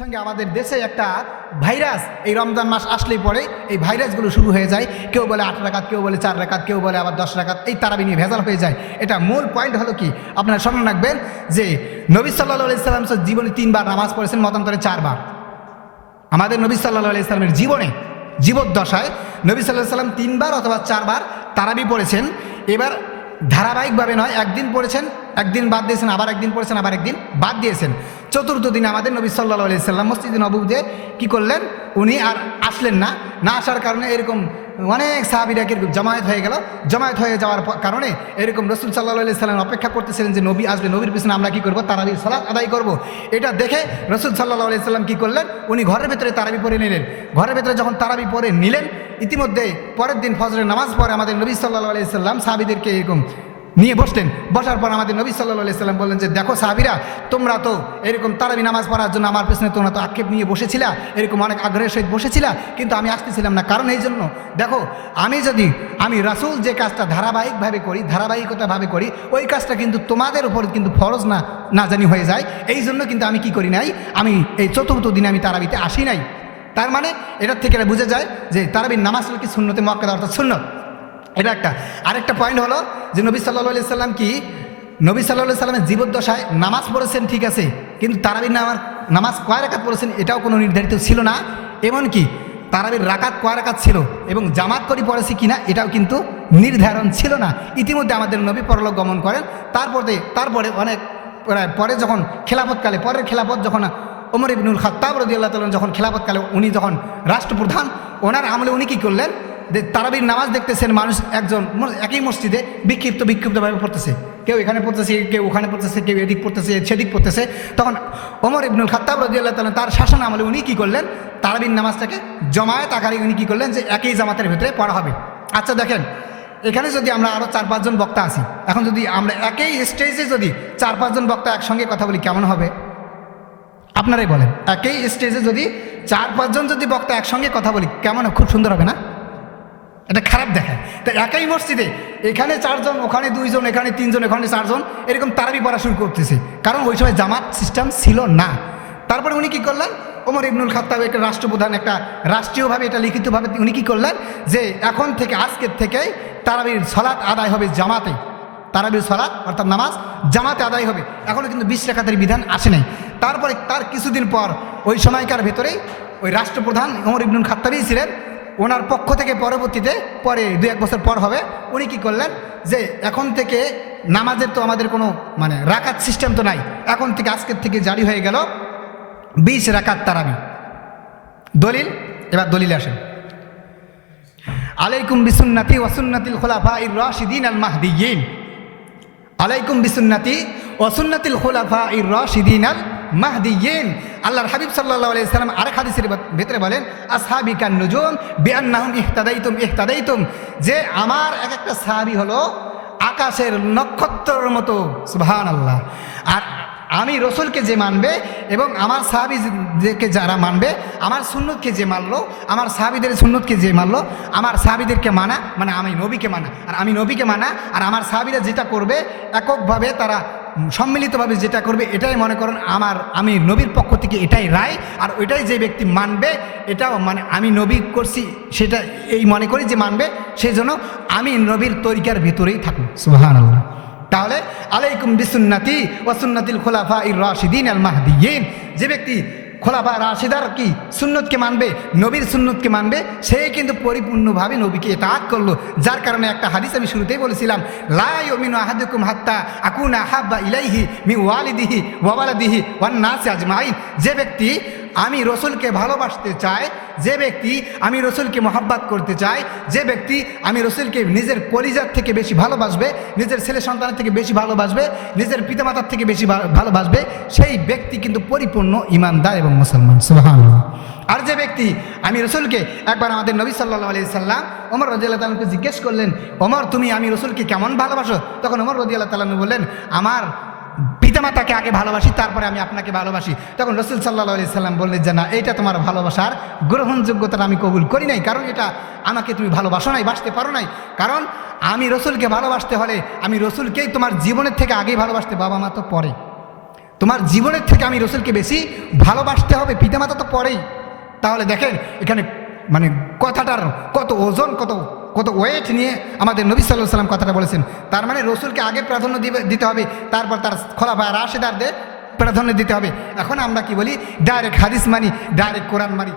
সঙ্গে আমাদের দেশে একটা ভাইরাস, এই রমজান মাস আসলেই পরে এই ভাইরাসগুলো শুরু হয়ে যায়। কেউ বলে আট রাকাত, কেউ বলে চার রাকাত, কেউ বলে আবার দশ রাকাত, এই তারাবি নিয়ে ভেজাল হয়ে যায়। এটা মূল পয়েন্ট হলো কি? আপনারা স্মরণ রাখবেন যে নবী সাল্লাহ আলাইসাল্লাম জীবনে তিনবার নামাজ পড়েছেন, মতান্তরে চারবার। আমাদের নবী সাল্লাহ আলাইসাল্লামের জীবনে, জীবদ্দশায় নবী সাল্লাহ সাল্লাম তিনবার অথবা চারবার তারাবি পড়েছেন। এবার ধারাবাহিকভাবে নয়, একদিন পড়েছেন, একদিন বাদ দিয়েছেন, আবার একদিন পড়েছেন, আবার একদিন বাদ দিয়েছেন। চতুর্থ দিনে আমাদের নবী সাল্লাহ আলি সাল্লাম মসজিদে নবুদে কী করলেন? উনি আর আসলেন না। না আসার কারণে এরকম অনেক সাহাবিরা কীরকম জমায়েত হয়ে গেল। জমায়েত হয়ে যাওয়ার কারণে এরকম রসুল সাল্লাহ সাল্লাম অপেক্ষা করতেছিলেন যে নবী আসবে, নবীর পিছনে আমরা কী করব? তারাবি সালাত আদায় করব। এটা দেখে রসুল সাল্লাহ সাল্লাম কী করলেন? উনি ঘরের ভেতরে তারাবি পরে নিলেন। ঘরের ভেতরে যখন তারাবি পরে নিলেন, ইতিমধ্যে পরের দিন ফজরের নামাজ পরে আমাদের নবী সাল্লাহ সাল্লাম সাহাবিদেরকে এরকম নিয়ে বসলেন। বসার পর আমাদের নবী সাল্লাহ সাল্লাম বললেন যে, দেখো সাহাবিরা, তোমরা তো এরকম তারাবি নামাজ পড়ার জন্য আমার পেছনে তোমরা তো আক্ষেপ নিয়ে বসেছিলা, এরকম অনেক আগ্রহের সহিত বসেছিলা, কিন্তু আমি আসতেছিলাম না। কারণ এই জন্য, দেখো, আমি যদি, আমি রাসুল যে কাজটা ধারাবাহিকভাবে করি, ধারাবাহিকতাভাবে করি, ওই কাজটা কিন্তু তোমাদের উপর কিন্তু ফরজ না না জানি হয়ে যায়। এই জন্য কিন্তু আমি কি করি নাই? আমি এই চতুর্থ দিনে আমি তারাবিতে আসি নাই। তার মানে এটার থেকে এটা বুঝে যায় যে, তারাবির নামাজ কি শূন্যতে মক্কা অর্থাৎ সুন্নত। এটা একটা। আরেকটা পয়েন্ট হলো যে নবী সাল্লা সাল্লাম কি? নবী সাল্লাহ সাল্লামের জীবদ্দশায় নামাজ পড়েছেন, ঠিক আছে, কিন্তু তারাবির নামার নামাজ কয় রাকাত পড়েছেন এটাও কোনো নির্ধারিত ছিল না। এমনকি তারাবির রাকাত কয় রাকাত ছিল এবং জামাত করি পড়েছে কিনা এটাও কিন্তু নির্ধারণ ছিল না। ইতিমধ্যে আমাদের নবী পরলোক গমন করেন। তারপরে তারপরে অনেক পরে- যখন খেলাফতকালে পরের খেলাফত যখন ওমর ইবনুল খাত্তাব আল্লাহ তালন যখন খেলাফতকালে উনি যখন রাষ্ট্রপ্রধান, ওনার আমলে উনি কী করলেন? তারাবির নামাজ দেখতেছেন মানুষ একজন একই মসজিদে বিক্ষিপ্ত, বিক্ষিপ্তভাবে পড়তেছে। কেউ এখানে পড়তেছে, কেউ ওখানে পড়তেছে, কেউ এদিক পড়তেছে, সেদিক পড়তেছে। তখন ওমর ইবনুল খাত্তাব রদি আল্লাহ তালন তার শাসন আমলে উনি কী করলেন? তারাবির নামাজটাকে জমায়েত আকারে উনি কী করলেন যে একই জামাতের ভেতরে পড়া হবে। আচ্ছা দেখেন, এখানে যদি আমরা আরও চার, পাঁচজন বক্তা আছি, এখন যদি আমরা একই স্টেজে যদি চার, পাঁচজন বক্তা একসঙ্গে কথা বলি, কেমন হবে? আপনারাই বলেন, একই স্টেজে যদি চার, পাঁচজন যদি বক্তা একসঙ্গে কথা বলি, কেমন? খুব সুন্দর হবে না? এটা খারাপ দেখায় তো একাই মসজিদে, এখানে চারজন, ওখানে দুইজন, এখানে তিনজন, এখানে চারজন, এরকম তারাবি পড়া শুরু করতেছে। কারণ ওই সময় জামাত সিস্টেম ছিল না। তারপরে উনি কি করলেন? ওমর ইবনুল খাত্তাব একটা রাষ্ট্রপ্রধান, একটা রাষ্ট্রীয়ভাবে এটা লিখিতভাবে উনি কী করলেন? যে এখন থেকে, আজকের থেকে তারাবির সলাৎ আদায় হবে জামাতে। তারাবির সলাৎ, অর্থাৎ নামাজ, জামাতে আদায় হবে। এখনও কিন্তু বিশ রেখাতের বিধান আসে নাই। তারপরে তার কিছুদিন পর ওই সময়কার ভেতরেই ওই রাষ্ট্রপ্রধান ওমর ইবনুল খাত্তাবই ছিলেন। ওনার পক্ষ থেকে পরবর্তীতে, পরে দু এক বছর পর হবে, উনি কি করলেন যে এখন থেকে নামাজের তো আমাদের কোনো মানে রাকাত সিস্টেম তো নাই, এখন থেকে আজকের থেকে জারি হয়ে গেল বিশ রাকাত তারাবি। দলিল? এবার দলিল আসেন। আলাইকুম বিসুন্নাতি ওয়াসুন্নাতিল খোলাফা ইর রাশিদিন আল মাহদিয়িন আলাইকুম বিসুন্নাতি ওয়াসুন্নাতিল খোলাফা ইর রাশিদিন আল মাহদিয়িন আল্লাহর হাবিব সাল্লাল্লাহু আলাইহি সাল্লাম আরেক হাদিসের ভেতরে বলেন আসহাবি কান নুজুম বিআন্নাহুম ইহতাদাইতুম ইহতাদাইতুম যে আমার এক একটা সাহাবী হলো আকাশের নক্ষত্রর মতো সুহান আল্লাহ আর আমি রসুলকে যে মানবে এবং আমার সাহাবিদেরকে যারা মানবে, আমার সুন্নতকে যে মানলো, আমার সাহাবিদের সুন্নতকে যে মানলো, আমার সাহাবিদেরকে মানা মানে আমি নবীকে মানা, আর আমি নবীকে মানা, আর আমার সাহাবিরা যেটা করবে, এককভাবে তারা সম্মিলিতভাবে যেটা করবে, এটাই মনে করেন আমার, আমি নবীর পক্ষ থেকে এটাই রায়, আর ওইটাই যে ব্যক্তি মানবে, এটাও মানে আমি নবী করছি, সেটা এই মনে করি যে মানবে সেই জন্য আমি নবীর তরিকার ভিতরেই থাকব। সুহান আল্লাহ তাহলে, আলাইকুম বিসুন্নাতি ওয়াসুন্নাতিল খোলাফা ইর রাশিদিন আল মাহদিন যে ব্যক্তি খোলাফা রাশিদার কি? সুন্নতকে মানবে, নবীর সুন্নতকে মানবে, সে কিন্তু পরিপূর্ণভাবে নবীকে এতাত করল। যার কারণে একটা হাদিস আমি শুরুতেই বলেছিলাম লাই ও ওমিন আহাদুকুম হাত্তা আকুন হাব্বা ইলাইহি মি ওয়ালিদিহি ওয়াবালাদিহি ওয়ান নাসে আজমাইন। যে ব্যক্তি আমি রসুলকে ভালোবাসতে চাই, যে ব্যক্তি আমি রসুলকে মহাব্বাত করতে চাই, যে ব্যক্তি আমি রসুলকে নিজের কলিজার থেকে বেশি ভালোবাসবে, নিজের ছেলে সন্তানের থেকে বেশি ভালোবাসবে, নিজের পিতামাতার থেকে বেশি ভালোবাসবে, সেই ব্যক্তি কিন্তু পরিপূর্ণ ইমানদার এবং মুসলমান। সুবাহান আর যে ব্যক্তি আমি রসুলকে একবার আমাদের নবী সাল্লাহ আলি সাল্লাম ওমর রদিয়াল্লাহ তালামকে জিজ্ঞেস করলেন, ওমর, তুমি আমি রসুলকে কেমন ভালোবাসো? তখন ওমর রদিয়াল্লাহ তালাম বললেন, আমার পিতামাতাকে আগে ভালোবাসি, তারপরে আমি আপনাকে ভালোবাসি। তখন রসুল সাল্লাহ আলি সাল্লাম বললেন যে, না এটা তোমার ভালোবাসার গ্রহণযোগ্যতাটা আমি কবুল করি নাই। কারণ এটা আমাকে তুমি ভালোবাসো নাই বাসতে পারো নাই। কারণ আমি রসুলকে ভালোবাসতে হলে আমি রসুলকেই তোমার জীবনের থেকে আগেই ভালোবাসতে বাবা মা তো পরে। তোমার জীবনের থেকে আমি রসুলকে বেশি ভালোবাসতে হবে, পিতামাতা তো পরেই। তাহলে দেখেন, এখানে মানে কথাটার কত ওজন, কত কত ওয়েট নিয়ে আমাদের নবী সাল্লাহ সাল্লাম কথাটা বলেছেন। তার মানে রসুলকে আগে প্রাধান্য দিতে হবে, তারপর তার খোলাফা রাশেদারদের প্রাধান্য দিতে হবে। এখন আমরা কি বলি? ডাইরেক্ট হাদিস মানি ডাইরেক্ট কোরআন মানি।